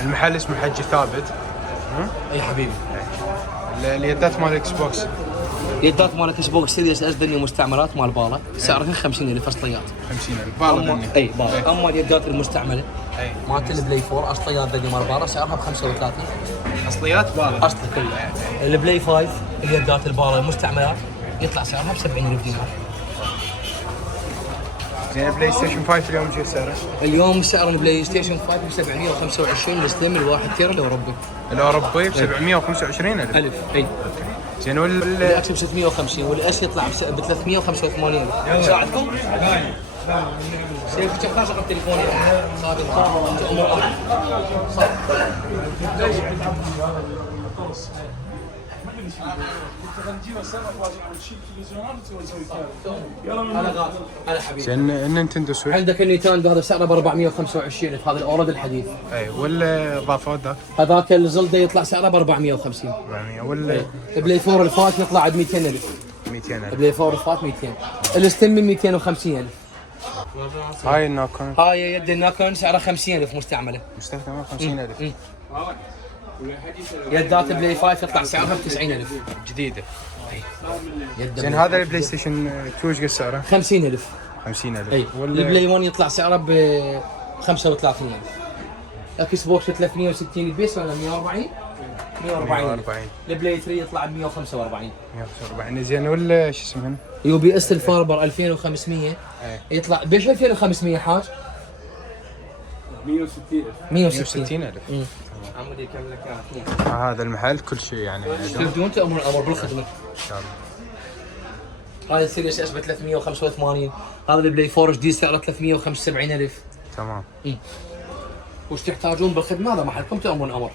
المحل اسمه حجي ثابت. اي حبيبي. اليدات مال اكس بوكس. يدات مال اكس بوكس سيريس اس دنيا مستعملات مال بالا، سعرها 50,000 اصليات. 50,000 بالا دنيا. اي بالا. اما اليدات المستعمله مالت البلاي 4 اصليات دنيا مال بالا سعرها ب 35. اصليات بالا. اصل كلها. البلاي 5 اليدات البالا المستعملات يطلع سعرها ب 70,000 دينار. زين البلاي ستيشن 5 اليوم شو سعره؟ اليوم سعر البلاي ستيشن 5 ب 725 السليم الواحد تيرا الاوروبي. الاوروبي ب 725,000. الف اي. زين الاكس ب 650 والاس يطلع ب 385. ساعدكم؟ سيف كيف رقم تليفوني؟ صادق امور هلا حبيبي. زين النينتندو سويتش عندك النينتندو هذا سعره ب 425 هذا الاورد الحديث. اي والاضافات ذاك هذاك الزلده يطلع سعره ب 450. 400 ولا بلاي 4 الفات يطلع ب 200,000. 200,000. بلاي 4 الفات 200. الستيم من 250,000. هاي الناكون هاي يد الناكون سعرها 50,000 مستعمله. مستخدمه 50,000. يدات بلاي 5 يطلع سعرها ب 90,000 جديده. يد زين هذا البلاي ستيشن 2 ايش قد سعره؟ 50,000. 50,000. اي البلاي 1 يطلع سعره ب 35,000. اكس بوكس 360 بيس ولا 140؟ 140. البلاي 3 يطلع ب 145. 145. زين ولا شو اسمه؟ يو بي اس الفاربر 2500 يطلع بيش 2500 حاج؟ 160,000. عمودي كم لك هذا المحل كل شيء يعني بدون تأمر الامر بالخدمه. ان شاء الله. هاي السيريس اس ب 385. هذا البلاي 4 جديد سعره 375,000. تمام. وش تحتاجون بالخدمه هذا محلكم تأمر الامر.